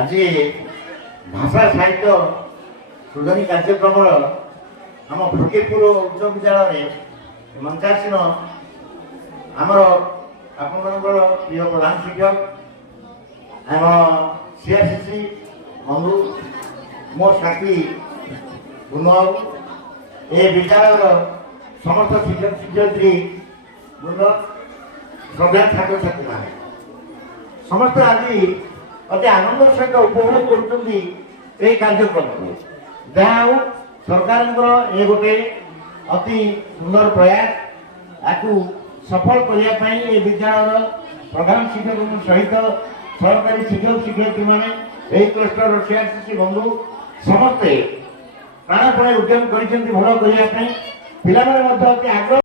आज भाषा साहित्य सृजनी कार्यक्रम आम फकीरपुर उच्च विद्यालय मंचासीन आमर आपण प्रिय प्रधान शिक्षक आम सीआरसीसी बंधु मो साथी गुणबाबू ए विद्यालय समस्त शिक्षक शिक्षयित्री वृंद श्रद्धा छात्र छात्री मान समस्त आज अति आनंद सहित उपभोग कर कार्यक्रम जहाँ सरकार ये गोटे अति सुंदर प्रयास आपको सफल करने विद्यालय प्रधान शिक्षक सहित सरकारी शिक्षक शिक्षयित्री मैंने क्लस्टर सीआरसीसी बंधु समस्ते प्राणपणे उद्यम कर भल करने पिला आग्रह